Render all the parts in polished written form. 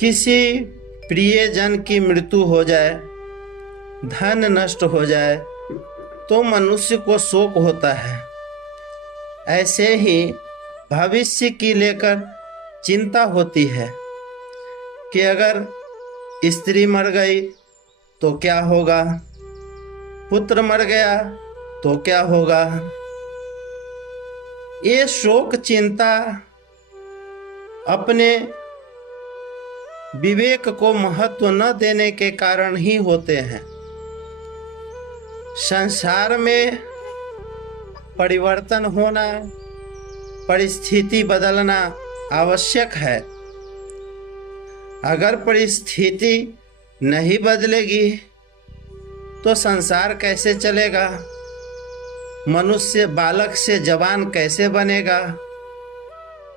किसी प्रियजन की मृत्यु हो जाए, धन नष्ट हो जाए तो मनुष्य को शोक होता है। ऐसे ही भविष्य की लेकर चिंता होती है कि अगर स्त्री मर गई तो क्या होगा, पुत्र मर गया तो क्या होगा। ये शोक चिंता अपने विवेक को महत्व न देने के कारण ही होते हैं। संसार में परिवर्तन होना, परिस्थिति बदलना आवश्यक है। अगर परिस्थिति नहीं बदलेगी तो संसार कैसे चलेगा, मनुष्य बालक से जवान कैसे बनेगा,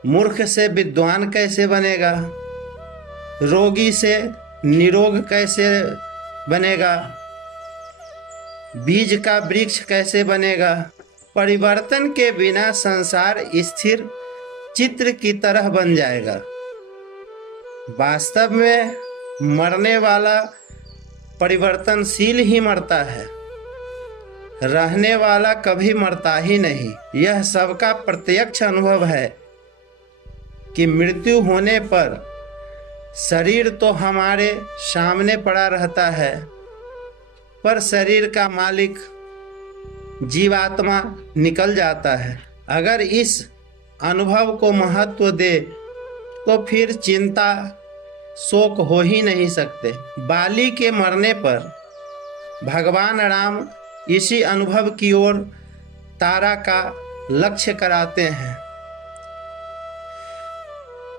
मूर्ख से विद्वान कैसे बनेगा, रोगी से निरोग कैसे बनेगा, बीज का वृक्ष कैसे बनेगा। परिवर्तन के बिना संसार स्थिर चित्र की तरह बन जाएगा। वास्तव में मरने वाला परिवर्तनशील ही मरता है, रहने वाला कभी मरता ही नहीं। यह सबका प्रत्यक्ष अनुभव है कि मृत्यु होने पर शरीर तो हमारे सामने पड़ा रहता है, पर शरीर का मालिक जीवात्मा निकल जाता है। अगर इस अनुभव को महत्व दे तो फिर चिंता शोक हो ही नहीं सकते। बाली के मरने पर भगवान राम इसी अनुभव की ओर तारा का लक्ष्य कराते हैं।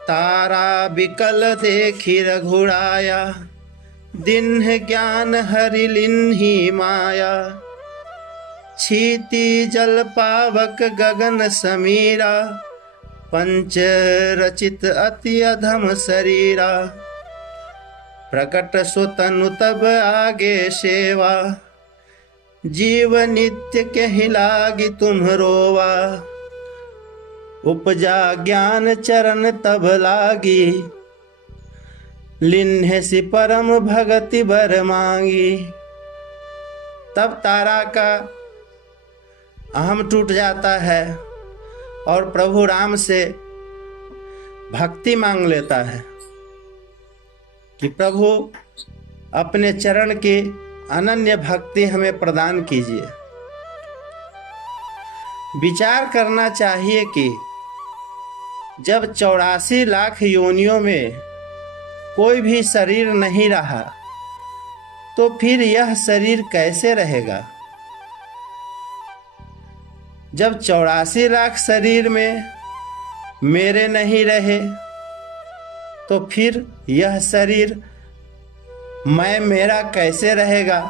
तारा बिकल देखी रघुराया, दिन ज्ञान हरि लिन्ही माया। क्षिति जल पावक गगन समीरा, पंच रचित अति अधम शरीरा। प्रकट सो तनु तब आगे सेवा, जीव नित्य के ही लागी तुम रोवा। उपजा ज्ञान चरण तब लागी, लिन्हे सि परम भगति बर मांगी। तब तारा का अहम टूट जाता है और प्रभु राम से भक्ति मांग लेता है कि प्रभु अपने चरण की अनन्य भक्ति हमें प्रदान कीजिए। विचार करना चाहिए कि जब 84 लाख योनियों में कोई भी शरीर नहीं रहा तो फिर यह शरीर कैसे रहेगा। जब 84 लाख शरीर में मेरे नहीं रहे तो फिर यह शरीर मैं मेरा कैसे रहेगा।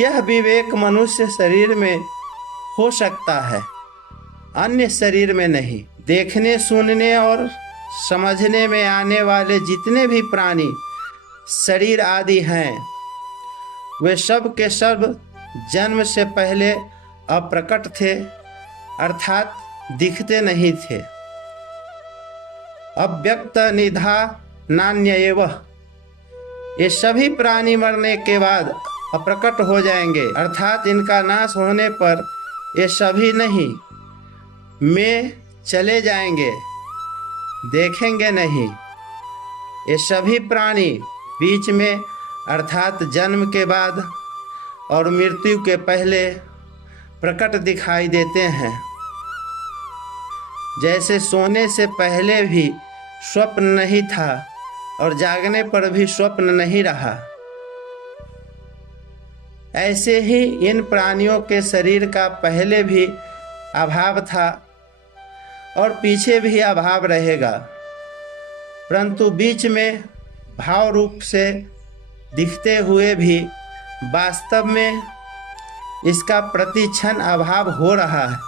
यह विवेक मनुष्य शरीर में हो सकता है, अन्य शरीर में नहीं। देखने सुनने और समझने में आने वाले जितने भी प्राणी शरीर आदि हैं, वे सब के सब जन्म से पहले अप्रकट थे, अर्थात दिखते नहीं थे। अव्यक्त निधा नान्यएव, ये सभी प्राणी मरने के बाद अप्रकट हो जाएंगे, अर्थात इनका नाश होने पर ये सभी नहीं में चले जाएंगे, देखेंगे नहीं। ये सभी प्राणी बीच में अर्थात जन्म के बाद और मृत्यु के पहले प्रकट दिखाई देते हैं। जैसे सोने से पहले भी स्वप्न नहीं था और जागने पर भी स्वप्न नहीं रहा, ऐसे ही इन प्राणियों के शरीर का पहले भी अभाव था और पीछे भी अभाव रहेगा, परंतु बीच में भाव रूप से दिखते हुए भी वास्तव में इसका प्रति क्षण अभाव हो रहा है।